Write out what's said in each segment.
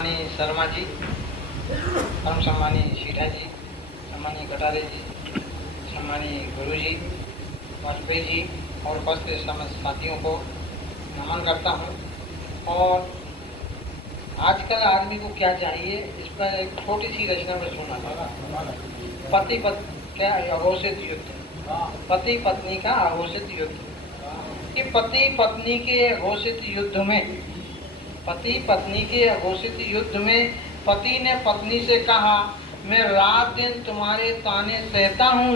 सम्मानीय शर्मा जी, परम सम्मानीय सीठा जी, सम्मानीय कटारे जी, सम्मानीय गुरु जी, वाजपेयी जी और उपस्थित समस्त साथियों को नमन करता हूँ। और आजकल आदमी को क्या चाहिए, इस पर एक छोटी सी रचना में सुना था। पति पत्नी का अघोषित युद्ध, पति पत्नी का अघोषित युद्ध। कि पति पत्नी के अघोषित युद्ध में, पति पत्नी के अघोषित युद्ध में पति ने पत्नी से कहा, मैं रात दिन तुम्हारे ताने सहता हूँ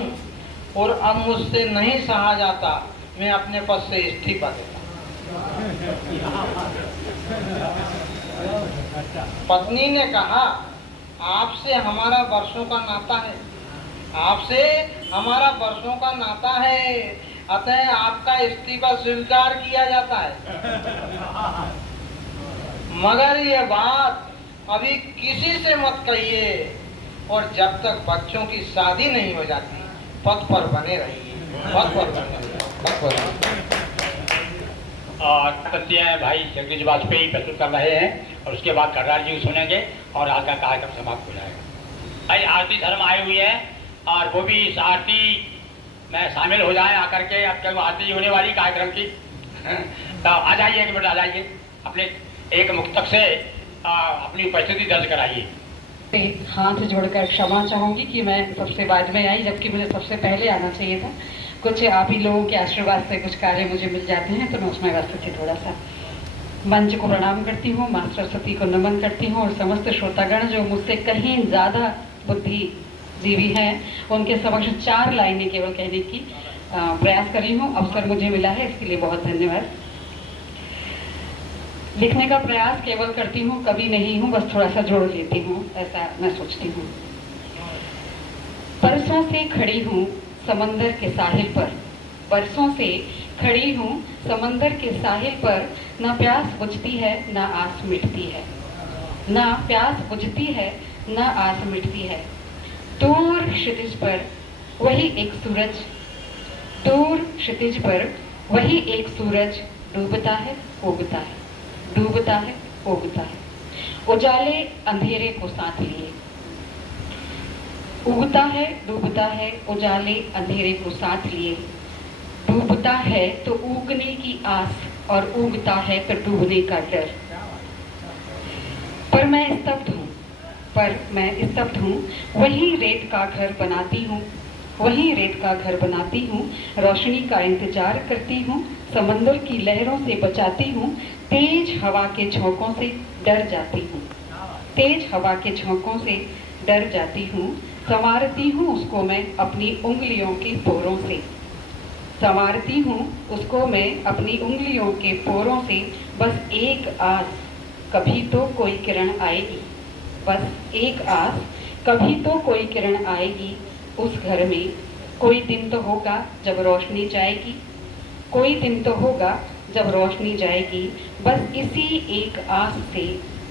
और अब मुझसे नहीं सहा जाता, मैं अपने पद से इस्तीफा देता। पत्नी ने कहा, आपसे हमारा वर्षों का नाता है, आपसे हमारा वर्षों का नाता है, अतः आपका इस्तीफा स्वीकार किया जाता है। मगर ये बात अभी किसी से मत कहिए और जब तक बच्चों की शादी नहीं हो जाती पद पर बने रहिए, पद पर बने रहिए। और सत्य भाई जगदीश वाजपेयी प्रस्तुत कर रहे हैं और उसके बाद कटार जी को सुनेंगे और आज का कार्यक्रम समाप्त हो जाएगा। भाई आरती धर्म आए हुए हैं और वो भी इस आरती में शामिल हो जाए आकर के। अब क्या आरती होने वाली कार्यक्रम की, तो आ जाइए, एक मिनट आ जाइए, अपने एक मुक्तक से अपनी उपस्थिति दर्ज कराइए। हाथ जोड़कर क्षमा चाहूंगी कि मैं सबसे बाद में आई, जबकि मुझे सबसे पहले आना चाहिए था। कुछ आप ही लोगों के आशीर्वाद से कुछ कार्य मुझे मिल जाते हैं, तो मैं उसमें व्यस्त थी थोड़ा सा। मंच को प्रणाम करती हूँ, माँ सरस्वती को नमन करती हूँ और समस्त श्रोतागण जो मुझसे कहीं ज़्यादा बुद्धिजीवी हैं, उनके समक्ष 4 लाइनें केवल कहने की प्रयास कर रही हूँ। अवसर मुझे मिला है, इसके लिए बहुत धन्यवाद। लिखने का प्रयास केवल करती हूँ, कभी नहीं हूँ, बस थोड़ा सा जोड़ लेती हूँ, ऐसा मैं सोचती हूँ। बरसों से खड़ी हूँ समंदर के साहिल पर, बरसों से खड़ी हूँ समंदर के साहिल पर, ना प्यास बुझती है ना आस मिटती है, ना प्यास बुझती है ना आस मिटती है। दूर क्षितिज पर वही एक सूरज, दूर क्षितिज पर वही एक सूरज डूबता है उगता है, डूबता है उगता है, उजाले अंधेरे को साथ लिए, उगता है डूबता है, उजाले अंधेरे को साथ लिए, डूबता है तो उगने की आस और उगता है तो डूबने का डर। पर मैं स्तब्ध हूँ, वही रेत का घर बनाती हूँ, वही रेत का घर बनाती हूँ, रोशनी का इंतजार करती हूँ, समंदर की लहरों से बचाती हूँ, तेज हवा के झोंकों से डर जाती हूँ, तेज हवा के झोंकों से डर जाती हूँ, संवारती हूँ उसको मैं अपनी उंगलियों के पोरों से, संवारती हूँ उसको मैं अपनी उंगलियों के पोरों से। बस एक आस, कभी तो कोई किरण आएगी, बस एक आस, कभी तो कोई किरण आएगी, उस घर में कोई दिन तो होगा जब रोशनी जाएगी, कोई दिन तो होगा जब रोशनी जाएगी। बस इसी एक आस से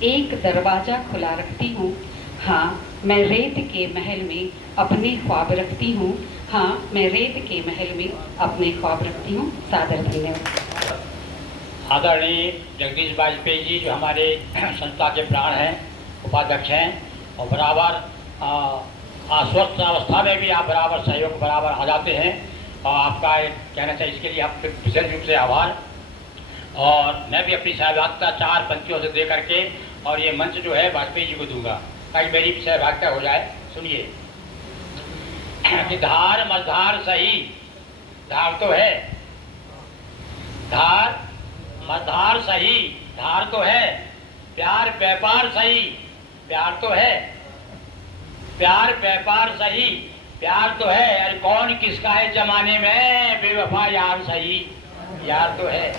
एक दरवाजा खुला रखती हूँ, हाँ मैं रेत के महल में अपने ख्वाब रखती हूँ, हाँ मैं रेत के महल में अपने ख्वाब रखती हूँ। सादर धन्यवाद। आदरणीय जगदीश वाजपेयी जी जो हमारे संस्था के प्राण हैं, उपाध्यक्ष हैं और बराबर अस्वस्थ अवस्था में भी आप बराबर सहयोग बराबर आ जाते हैं और आपका एक कहना चाहिए, इसके लिए आपके विशेष रूप से आभार। और मैं भी अपनी सहभागिता 4 पंक्तियों से दे करके और ये मंच जो है वाजपेयी जी को दूंगा ताकि मेरी सहभागिता हो जाए। सुनिए कि धार मझधार सही, धार तो है, धार मझधार सही, धार तो है, प्यार व्यापार सही, प्यार तो है, प्यार व्यापार सही, प्यार तो है, अरे कौन किसका है जमाने में, बेवफा यार सही, यार तो है,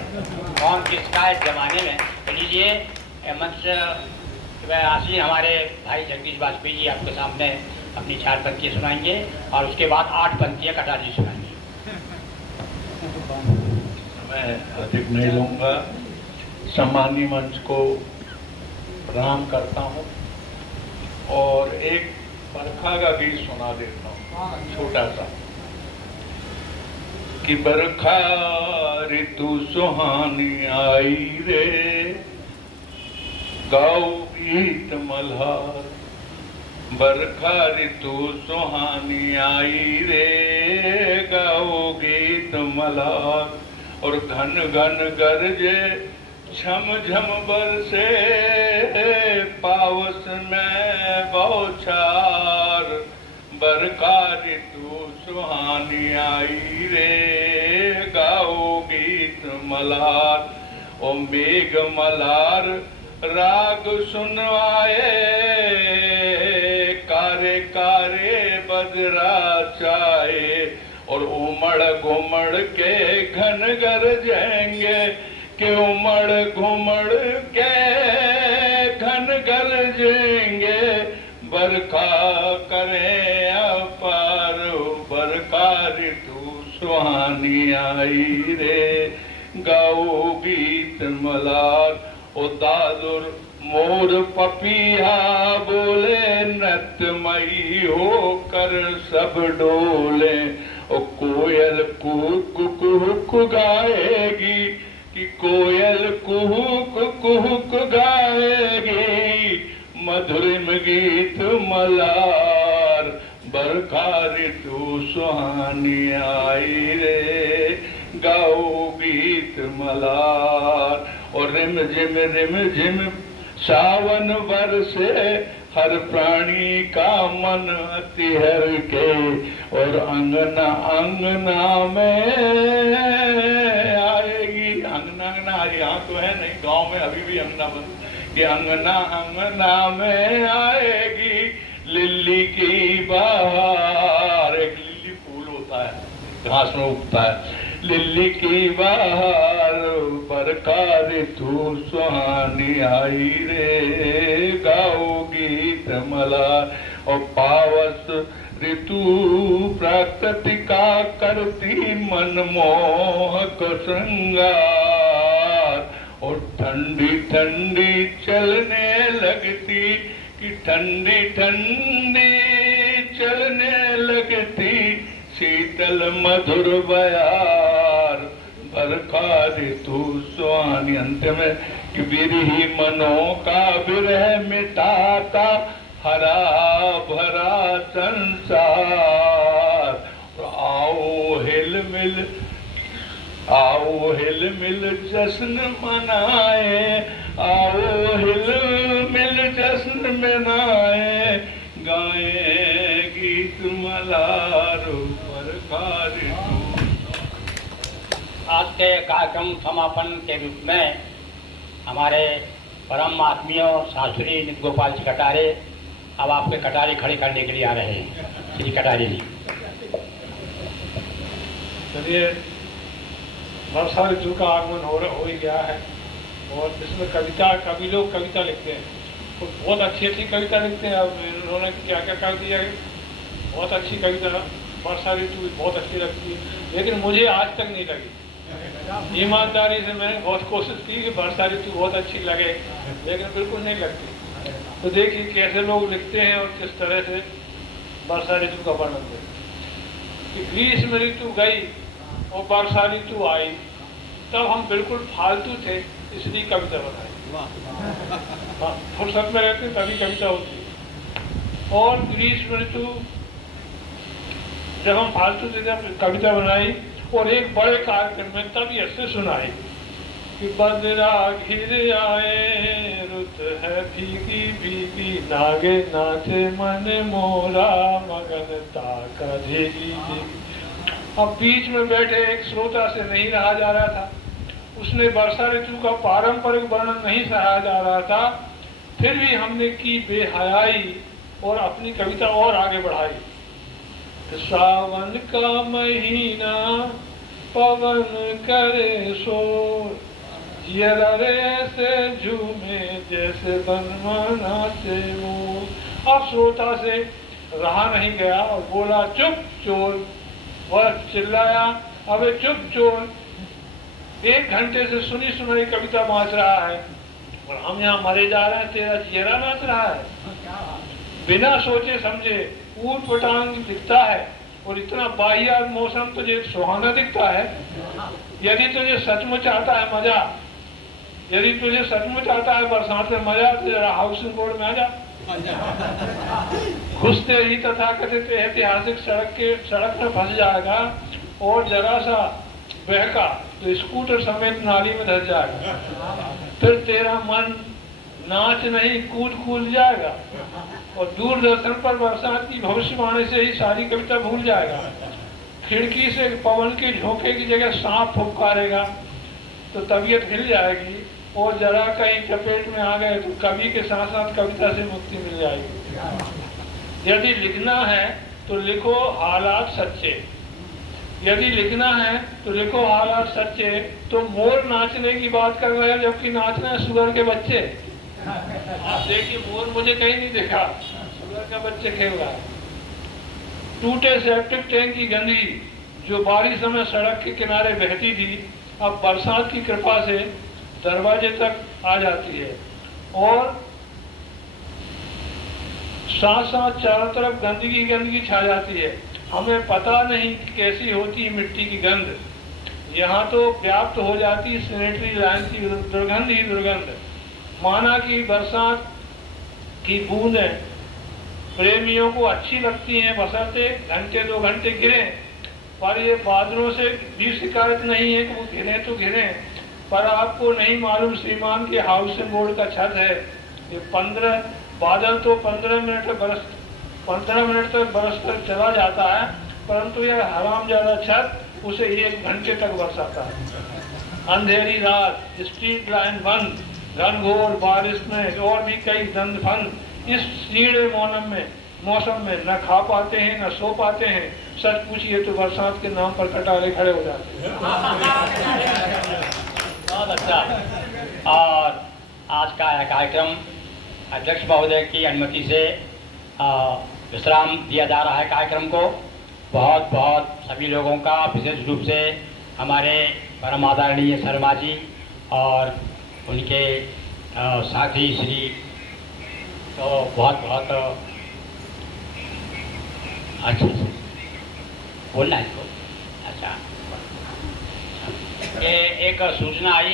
कौन किसका है जमाने में। तो लीजिए मंच आसीन हमारे भाई जगदीश वाजपेयी जी आपके सामने अपनी 4 पंक्तियाँ सुनाएंगे और उसके बाद 8 पंक्तियाँ कटार जी सुनाएंगे। मैं अधिक नहीं लूँगा, सम्मानीय मंच को प्रणाम करता हूँ और एक बरखा का गीत सुना देता हूँ छोटा सा। कि बरखा ऋतु सुहानी आई रे, गाओ गीत मल्हार, बरखा ऋतु सुहानी आई रे, गाओ गीत मल्हार। और घन घन गरजे झम झम बरसे, पावस में बौछार, बरखा ऋतु सुहानी आई रे, गाओ गीत मल्हार। ओ मेघ मल्हार राग सुनवाए, कारे कारे बजरा चाहे, और उमड़ घुमड़ के घन गरजेंगे, कि उमड़ घुमड़ के घन गरजेंगे, बरखा करें अपार, बरखा ऋतु सुहानी आई रे, गाओ गीत मल्हार। ओ दादुर मोर पपिया बोले, नृत्यमयी होकर सब डोले, ओ कोयल कुहुक कुहुक गाएगी, कि कोयल कुहुक कुहुक गाएगी, मधुरिम गीत मल्हार, बरखा ऋतु सुहानी आई रे, गाओ गीत मल्हार। और रिम झिम सावन बरसे, हर प्राणी का मन तिहर के, और अंगना अंगना में आएगी, अंगना अंगना आज यहाँ तो है नहीं, गांव में अभी भी अंगना बंद, कि अंगना अंगना में आएगी, लिल्ली की बहार। एक लिल्ली फूल होता है, घास में उगता है, लिल्ली की बहार, बरखा ऋतु सुहानी आई रे, गाओ गीत मल्हार। और पावस ऋतु प्रकृति का करती मनमोहक श्रृंगार, और ठंडी ठंडी चलने लगती, कि ठंडी ठंडी चलने लगती, शीतल मधुर बयार, बरखा ऋतु सुहानी। अंत में कि बिरही मनों का विरह मिटाता, हरा भरा संसार, आओ हिल मिल, आओ हिल मिल जश्न मनाए, आओ हिल मिल जश्न मनाए, गाए गीत मल्हार, बरखा ऋतु। आज के कार्यक्रम समापन के रूप में हमारे परम आत्मीय शास्त्री नित्य गोपाल जी कटारे अब आपके कटारे खड़े करने के लिए आ रहे हैं। श्री कटारे जी। चलिए, वर्षा ऋतु का आगमन हो ही गया है, और इसमें कविता, कवि लोग कविता लिखते हैं, तो बहुत अच्छी अच्छी कविता लिखते हैं। अब उन्होंने क्या क्या कर दिया है, बहुत अच्छी कविता, वर्षा ऋतु बहुत अच्छी लगती है, लेकिन मुझे आज तक नहीं लगी। ईमानदारी से मैंने बहुत कोशिश की कि वर्षा ऋतु बहुत अच्छी लगे, लेकिन बिल्कुल नहीं लगती। तो देखिए कैसे लोग लिखते हैं और किस तरह से वर्षा ऋतु का वर्णन करते हैं। ग्रीष्म ऋतु गई और वर्षा ऋतु आई, तब हम बिल्कुल फालतू थे, इसलिए कविता बनाई। हाँ, फुर्सत में रहते तभी कविता होती। और ग्रीष्म ऋतु जब हम फालतू थे तब कविता बनाई, और एक बड़े कार्यक्रम में तब ऐसे सुनाई कि बदरा घिर आए, रुत है भीगी भीगी, नागे नाचे मन मोरा, मगन ताका झेली। अब बीच में बैठे एक श्रोता से नहीं रहा जा रहा था, उसने वर्षा ऋतु का पारंपरिक वर्णन नहीं सहा जा रहा था, फिर भी हमने की बेहयाई और अपनी कविता और आगे बढ़ाई। सावन का महीना पवन करे शोर, जियरा से झूमे जैसे बनमाना से मोर। अब श्रोता से रहा नहीं गया और बोला, चुप चोर। वह चिल्लाया, अबे चुप चोर, 1 घंटे से सुनी सुनाई कविता नाच रहा है और हम यहाँ मरे जा रहे हैं, तेरा चेहरा नाच रहा है। बिना सोचे समझे ऊट पटांग दिखता है और इतना बाहियात मौसम तुझे सुहाना दिखता है। यदि तुझे सचमुच आता है मजा यदि तुझे सचमुच आता है बरसात में मजा, तो जरा हाउसिंग बोर्ड में आ जा। घुसते ही तथाकथित ऐतिहासिक सड़क में फंस जाएगा और जरा सा बहका तो स्कूटर समेत नाली में धस जाएगा। फिर तेरा मन नाच नहीं कूद जाएगा और दूरदर्शन पर बरसात की भविष्यवाणी से ही सारी कविता भूल जाएगा। खिड़की से पवन के झोंके की जगह सांप फुफकारेगा तो तबीयत हिल जाएगी और जरा कहीं चपेट में आ गए तो कवि के साथ साथ कविता से मुक्ति मिल जाएगी। यदि लिखना है तो लिखो हालात सच्चे, यदि लिखना है तो लिखो हालात सच्चे। तो मोर नाचने की बात कर रहे हैं जबकि नाचना है सुअर के बच्चे। आप देखिए मोर मुझे कहीं नहीं देखा, सुअर का बच्चे खेल रहा है। टूटे सेप्टिक टैंक की गंदगी जो बारिश में सड़क के किनारे बहती थी अब बरसात की कृपा से दरवाजे तक आ जाती है और साथ साथ चारों तरफ गंदगी छा जाती है। हमें पता नहीं कि कैसी होती मिट्टी की गंध, यहाँ तो व्याप्त हो जाती सैनिटरी लाइन की दुर्गंध ही दुर्गंध। माना कि बरसात की बूंदें प्रेमियों को अच्छी लगती हैं बशर्ते घंटे 2 घंटे गिरे, पर ये बादलों से भी शिकायत नहीं है कि वो गिरे तो गिरे। पर आपको नहीं मालूम श्रीमान के हाउसिंग बोर्ड का छत है, ये 15 बादल तो 15 मिनट तक बरस कर चला जाता है, परंतु यह हरामजादा छत उसे 1 घंटे तक बरसाता है। अंधेरी रात, स्ट्रीट लाइन बंद, घनघोर बारिश में और भी कई दंदफन इस सीढ़े मौसम में न खा पाते हैं न सो पाते हैं। सच पूछिए तो बरसात के नाम पर कटारे खड़े हो जाते हैं। बहुत अच्छा। और आज का यह कार्यक्रम अध्यक्ष महोदय की अनुमति से विश्राम दिया जा रहा है। कार्यक्रम को बहुत बहुत सभी लोगों का, विशेष रूप से हमारे परम आदरणीय शर्मा जी और उनके साथी श्री, तो बहुत बहुत अच्छा बोलना है इसको। अच्छा, ये एक सूचना आई